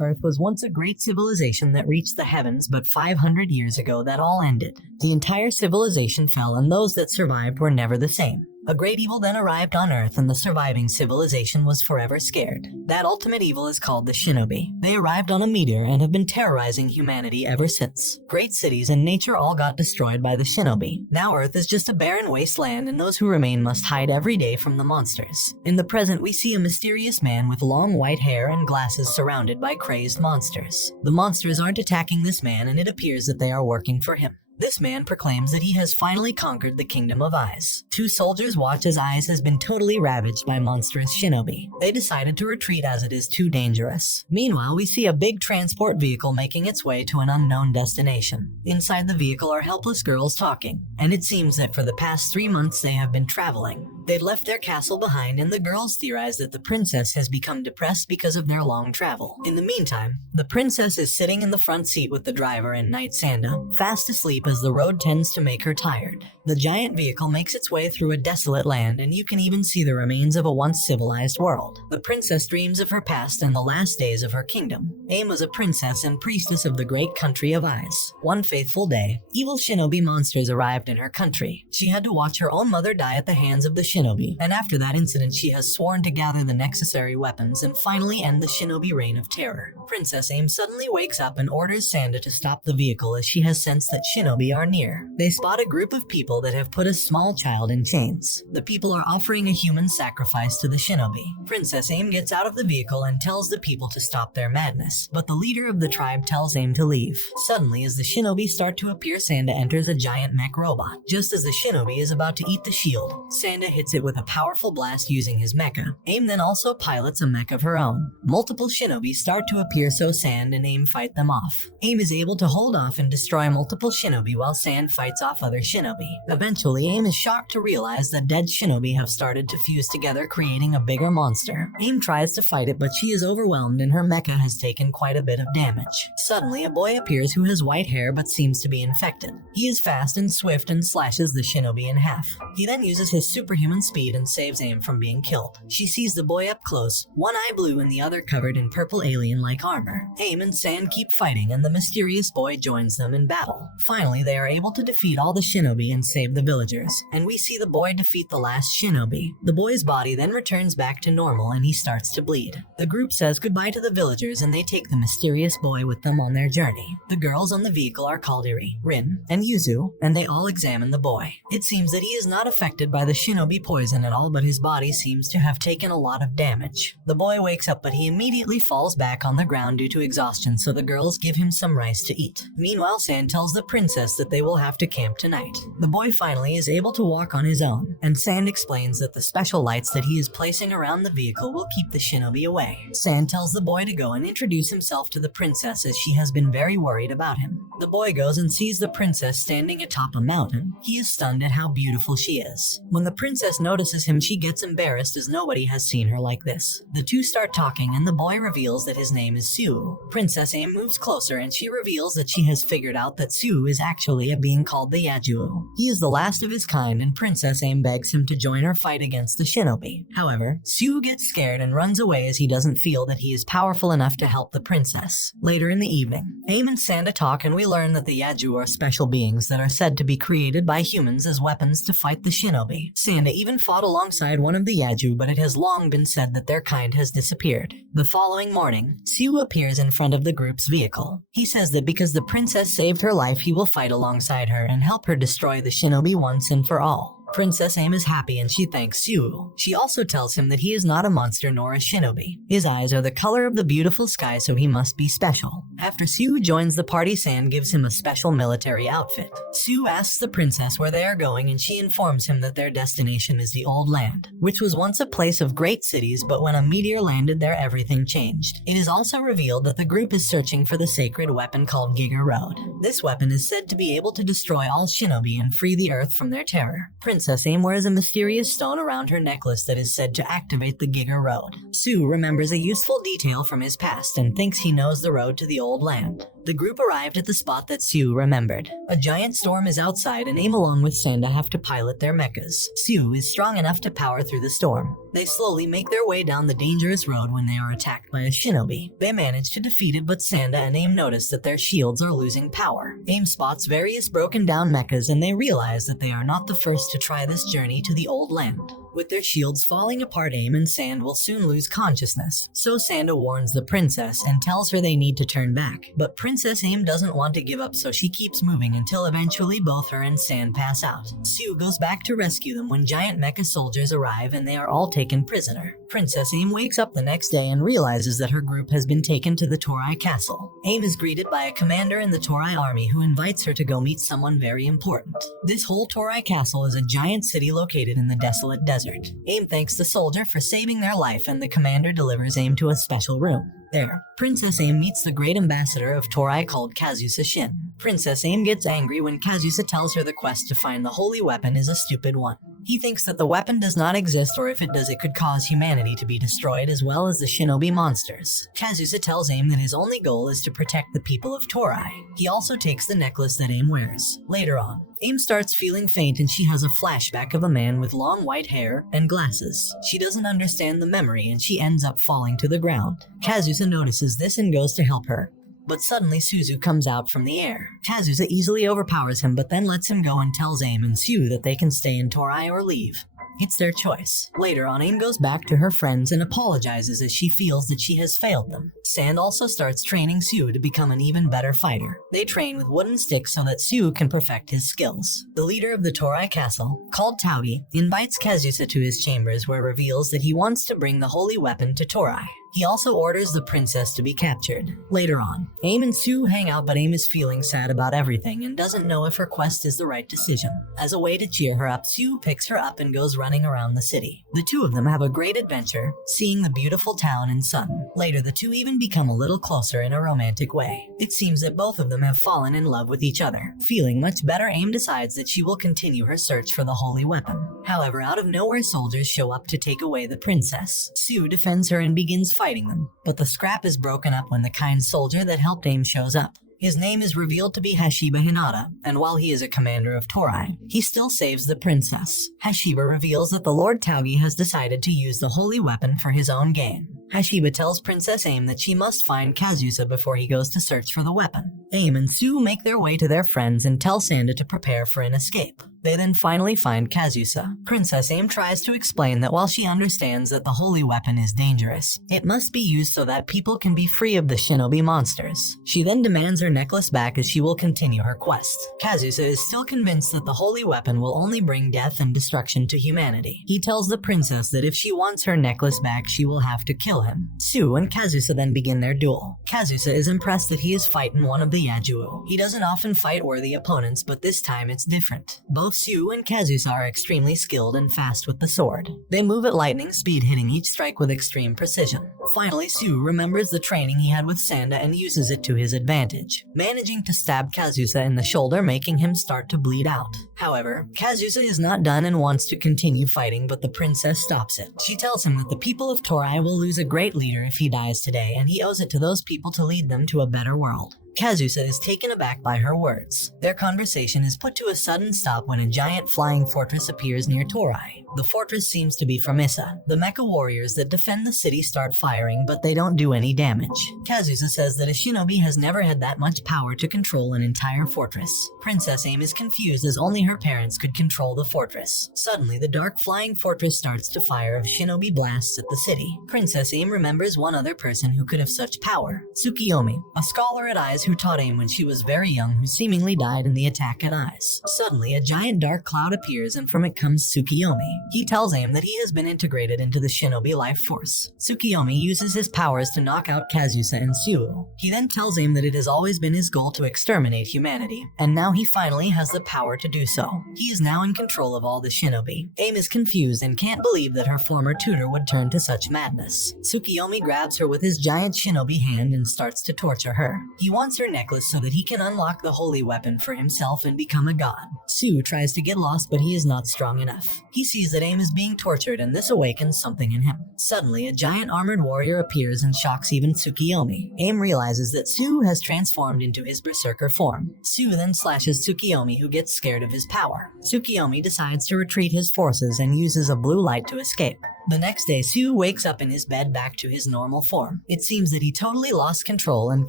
Earth was once a great civilization that reached the heavens, but 500 years ago that all ended. The entire civilization fell, and those that survived were never the same. A great evil then arrived on Earth, and the surviving civilization was forever scared. That ultimate evil is called the shinobi. They arrived on a meteor and have been terrorizing humanity ever since. Great cities and nature all got destroyed by the shinobi. Now Earth is just a barren wasteland, and those who remain must hide every day from the monsters. In the present, we see a mysterious man with long white hair and glasses surrounded by crazed monsters. The monsters aren't attacking this man, and it appears that they are working for him. This man proclaims that he has finally conquered the Kingdom of Ice. Two soldiers watch as Ice has been totally ravaged by monstrous shinobi. They decided to retreat as it is too dangerous. Meanwhile, we see a big transport vehicle making its way to an unknown destination. Inside the vehicle are helpless girls talking, and it seems that for the past 3 months they have been traveling. They'd left their castle behind, and the girls theorize that the princess has become depressed because of their long travel. In the meantime, the princess is sitting in the front seat with the driver and Knight Sanda, fast asleep as the road tends to make her tired. The giant vehicle makes its way through a desolate land, and you can even see the remains of a once civilized world. The princess dreams of her past and the last days of her kingdom. Aim was a princess and priestess of the great country of Ice. One faithful day, evil shinobi monsters arrived in her country. She had to watch her own mother die at the hands of the shinobi, and after that incident she has sworn to gather the necessary weapons and finally end the shinobi reign of terror. Princess Aim suddenly wakes up and orders Sanda to stop the vehicle as she has sensed that shinobi are near. They spot a group of people that have put a small child in chains. The people are offering a human sacrifice to the shinobi. Princess Aim gets out of the vehicle and tells the people to stop their madness, but the leader of the tribe tells Aim to leave. Suddenly, as the shinobi start to appear, Sanda enters a giant mech robot. Just as the shinobi is about to eat the shield, Sanda hits it with a powerful blast using his mecha. Aim then also pilots a mech of her own. Multiple shinobi start to appear, so Sand and Aim fight them off. Aim is able to hold off and destroy multiple shinobi while Sand fights off other shinobi. Eventually, Aim is shocked to realize that dead shinobi have started to fuse together, creating a bigger monster. Aim tries to fight it, but she is overwhelmed and her mecha has taken quite a bit of damage. Suddenly, a boy appears who has white hair but seems to be infected. He is fast and swift and slashes the shinobi in half. He then uses his superhuman speed and saves Aim from being killed. She sees the boy up close, one eye blue and the other covered in purple alien-like armor. Aim and Sand keep fighting, and the mysterious boy joins them in battle. Finally, they are able to defeat all the shinobi and save the villagers, and we see the boy defeat the last shinobi. The boy's body then returns back to normal and he starts to bleed. The group says goodbye to the villagers and they take the mysterious boy with them on their journey. The girls on the vehicle are called Iri, Rin, and Yuzu, and they all examine the boy. It seems that he is not affected by the shinobi poison at all, but his body seems to have taken a lot of damage. The boy wakes up, but he immediately falls back on the ground due to exhaustion, so the girls give him some rice to eat. Meanwhile, Sand tells the princess that they will have to camp tonight. The boy finally is able to walk on his own, and Sand explains that the special lights that he is placing around the vehicle will keep the shinobi away. Sand tells the boy to go and introduce himself to the princess as she has been very worried about him. The boy goes and sees the princess standing atop a mountain. He is stunned at how beautiful she is. When the princess notices him, she gets embarrassed as nobody has seen her like this. The two start talking and the boy reveals that his name is Sue. Princess Aim moves closer and she reveals that she has figured out that Sue is actually a being called the Yajuo. He is the last of his kind, and Princess Aim begs him to join her fight against the shinobi. However, Sue gets scared and runs away as he doesn't feel that he is powerful enough to help the princess. Later in the evening, Aim and Sanda talk and we learn that the Yajuo are special beings that are said to be created by humans as weapons to fight the shinobi. Sanda even fought alongside one of the Yajuo, but it has long been said that their kind has disappeared. The following morning, Sue appears in front of the group's vehicle. He says that because the princess saved her life, he will fight alongside her and help her destroy the shinobi once and for all. Princess Aim is happy and she thanks Sue. She also tells him that he is not a monster nor a shinobi. His eyes are the color of the beautiful sky, so he must be special. After Sue joins the party, Sand gives him a special military outfit. Sue asks the princess where they are going and she informs him that their destination is the Old Land, which was once a place of great cities, but when a meteor landed there, everything changed. It is also revealed that the group is searching for the sacred weapon called Giga Road. This weapon is said to be able to destroy all shinobi and free the earth from their terror. Princess Aim wears a mysterious stone around her necklace that is said to activate the Giga Road. Sue remembers a useful detail from his past and thinks he knows the road to the Old old land. The group arrived at the spot that Sue remembered. A giant storm is outside and Aim along with Sanda have to pilot their mechas. Sue is strong enough to power through the storm. They slowly make their way down the dangerous road when they are attacked by a shinobi. They manage to defeat it, but Sanda and Aim notice that their shields are losing power. Aim spots various broken down mechas and they realize that they are not the first to try this journey to the old land. With their shields falling apart, Aim and Sand will soon lose consciousness, so Sanda warns the princess and tells her they need to turn back. But Princess Aim doesn't want to give up, so she keeps moving until eventually both her and Sand pass out. Sue goes back to rescue them when giant mecha soldiers arrive and they are all taken prisoner. Princess Aim wakes up the next day and realizes that her group has been taken to the Torai castle. Aim is greeted by a commander in the Torai army who invites her to go meet someone very important. This whole Torai castle is a giant city located in the desolate desert. Aim thanks the soldier for saving their life and the commander delivers Aim to a special room. There, Princess Aim meets the great ambassador of Torai called Kazusa Shin. Princess Aim gets angry when Kazusa tells her the quest to find the holy weapon is a stupid one. He thinks that the weapon does not exist, or if it does, it could cause humanity to be destroyed as well as the shinobi monsters. Kazusa tells Aim that his only goal is to protect the people of Torai. He also takes the necklace that Aim wears. Later on, Aim starts feeling faint and she has a flashback of a man with long white hair and glasses. She doesn't understand the memory and she ends up falling to the ground. Kazusa notices this and goes to help her. But suddenly Suzu comes out from the air. Kazusa easily overpowers him but then lets him go and tells Aim and Sue that they can stay in Torai or leave. It's their choice. Later on, Aim goes back to her friends and apologizes as she feels that she has failed them. Sand also starts training Sue to become an even better fighter. They train with wooden sticks so that Sue can perfect his skills. The leader of the Torai castle, called Taugi, invites Kazusa to his chambers where reveals that he wants to bring the holy weapon to Torai. He also orders the princess to be captured. Later on, Aim and Sue hang out, but Aim is feeling sad about everything and doesn't know if her quest is the right decision. As a way to cheer her up, Sue picks her up and goes running around the city. The two of them have a great adventure, seeing the beautiful town and sun. Later, the two even become a little closer in a romantic way. It seems that both of them have fallen in love with each other. Feeling much better, Aim decides that she will continue her search for the holy weapon. However, out of nowhere, soldiers show up to take away the princess. Sue defends her and begins fighting them, but the scrap is broken up when the kind soldier that helped Aim shows up. His name is revealed to be Hashiba Hinata, and while he is a commander of Torai, he still saves the princess. Hashiba reveals that the Lord Taugi has decided to use the holy weapon for his own gain. Hashiba tells Princess Aim that she must find Kazusa before he goes to search for the weapon. Aim and Sue make their way to their friends and tell Sanda to prepare for an escape. They then finally find Kazusa. Princess Aim tries to explain that while she understands that the holy weapon is dangerous, it must be used so that people can be free of the shinobi monsters. She then demands her necklace back as she will continue her quest. Kazusa is still convinced that the holy weapon will only bring death and destruction to humanity. He tells the princess that if she wants her necklace back, she will have to kill him. Sue and Kazusa then begin their duel. Kazusa is impressed that he is fighting one of the Yajuo. He doesn't often fight worthy opponents, but this time it's different. Both Sue and Kazusa are extremely skilled and fast with the sword. They move at lightning speed, hitting each strike with extreme precision. Finally, Sue remembers the training he had with Sanda and uses it to his advantage, managing to stab Kazusa in the shoulder, making him start to bleed out. However, Kazusa is not done and wants to continue fighting, but the princess stops it. She tells him that the people of Torai will lose a great leader if he dies today, and he owes it to those people to lead them to a better world. Kazusa is taken aback by her words. Their conversation is put to a sudden stop when a giant flying fortress appears near Torai. The fortress seems to be from Issa. The mecha warriors that defend the city start firing, but they don't do any damage. Kazusa says that a shinobi has never had that much power to control an entire fortress. Princess Aim is confused as only her parents could control the fortress. Suddenly, the dark flying fortress starts to fire of shinobi blasts at the city. Princess Aim remembers one other person who could have such power, Tsukiyomi, a scholar at Eyes who taught Aim when she was very young, who seemingly died in the attack at Eyes. Suddenly, a giant dark cloud appears and from it comes Tsukiyomi. He tells Aim that he has been integrated into the shinobi life force. Tsukiyomi uses his powers to knock out Kazusa and Sue. He then tells Aim that it has always been his goal to exterminate humanity, and now he finally has the power to do so. He is now in control of all the shinobi. Aim is confused and can't believe that her former tutor would turn to such madness. Tsukiyomi grabs her with his giant shinobi hand and starts to torture her. He wants wants her necklace so that he can unlock the holy weapon for himself and become a god. Su tries to get lost, but he is not strong enough. He sees that Aim is being tortured, and this awakens something in him. Suddenly, a giant armored warrior appears and shocks even Tsukiyomi. Aim realizes that Su has transformed into his berserker form. Su then slashes Tsukiyomi, who gets scared of his power. Tsukiyomi decides to retreat his forces and uses a blue light to escape. The next day, Su wakes up in his bed back to his normal form. It seems that he totally lost control and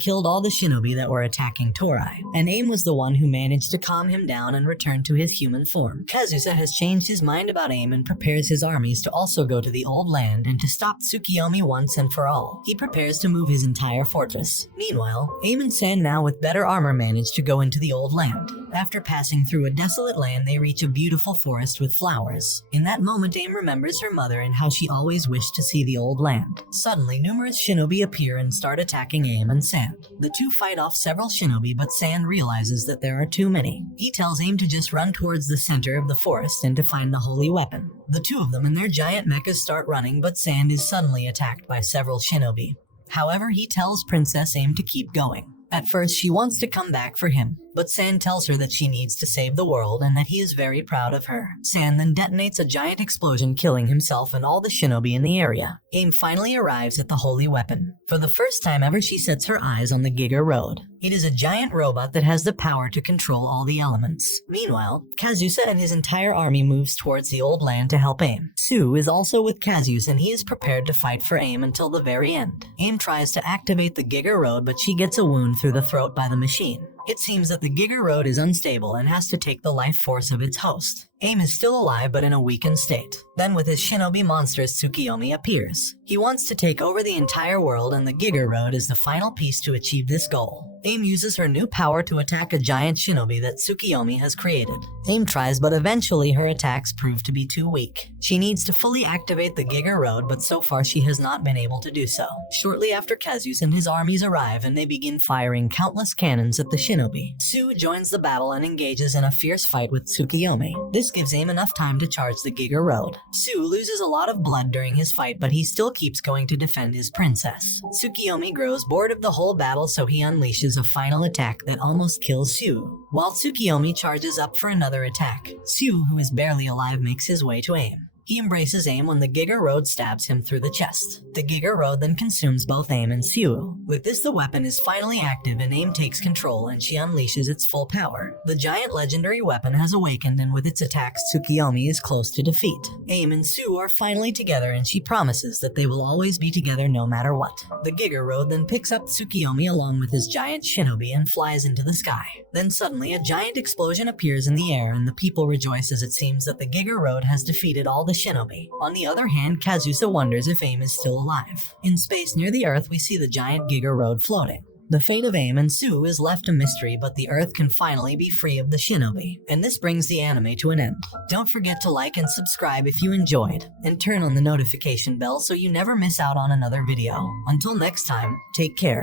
killed all the shinobi that were attacking Torai, and Aim was the one who managed to calm him down and return to his human form. Kazusa has changed his mind about Aim and prepares his armies to also go to the old land and to stop Tsukiyomi once and for all. He prepares to move his entire fortress. Meanwhile, Aim and San, now with better armor, manage to go into the old land. After passing through a desolate land, they reach a beautiful forest with flowers. In that moment, Aim remembers her mother and how she always wished to see the old land. Suddenly, numerous shinobi appear and start attacking Aim and San. The two fight off several shinobi, but San realizes that there are too many. He tells Aim to just run towards the center of the forest and to find the holy weapon. The two of them and their giant mechas start running, but San is suddenly attacked by several shinobi. However, he tells Princess Aim to keep going. At first, she wants to come back for him, but San tells her that she needs to save the world and that he is very proud of her. San then detonates a giant explosion, killing himself and all the shinobi in the area. Aim finally arrives at the holy weapon. For the first time ever, she sets her eyes on the Giga Road. It is a giant robot that has the power to control all the elements. Meanwhile, Kazusa and his entire army moves towards the old land to help Aim. Su is also with Kazusa, and he is prepared to fight for Aim until the very end. Aim tries to activate the Giga Road, but she gets a wound through the throat by the machine. It seems that the Giga Road is unstable and has to take the life force of its host. Aim is still alive but in a weakened state. Then with his shinobi monsters, Tsukiyomi appears. He wants to take over the entire world, and the Giga Road is the final piece to achieve this goal. Aim uses her new power to attack a giant shinobi that Tsukiyomi has created. Aim tries, but eventually her attacks prove to be too weak. She needs to fully activate the Giga Road, but so far she has not been able to do so. Shortly after, Kazusa and his armies arrive and they begin firing countless cannons at the shinobi. Su joins the battle and engages in a fierce fight with Tsukiyomi. This gives Aim enough time to charge the Giga Road. Su loses a lot of blood during his fight, but he still keeps going to defend his princess. Tsukiyomi grows bored of the whole battle, so he unleashes a final attack that almost kills Su. While Tsukiyomi charges up for another attack, Su, who is barely alive, makes his way to Aim. He embraces Aim when the Giga Road stabs him through the chest. The Giga Road then consumes both Aim and Su. With this, the weapon is finally active and Aim takes control and she unleashes its full power. The giant legendary weapon has awakened, and with its attacks, Tsukiyomi is close to defeat. Aim and Su are finally together, and she promises that they will always be together no matter what. The Giga Road then picks up Tsukiyomi along with his giant shinobi and flies into the sky. Then suddenly, a giant explosion appears in the air, and the people rejoice as it seems that the Giga Road has defeated all the shinobi. On the other hand, Kazusa wonders if Aim is still alive. In space near the Earth, we see the giant Giga Road floating. The fate of Aim and Su is left a mystery, but the Earth can finally be free of the shinobi. And this brings the anime to an end. Don't forget to like and subscribe if you enjoyed, and turn on the notification bell so you never miss out on another video. Until next time, take care.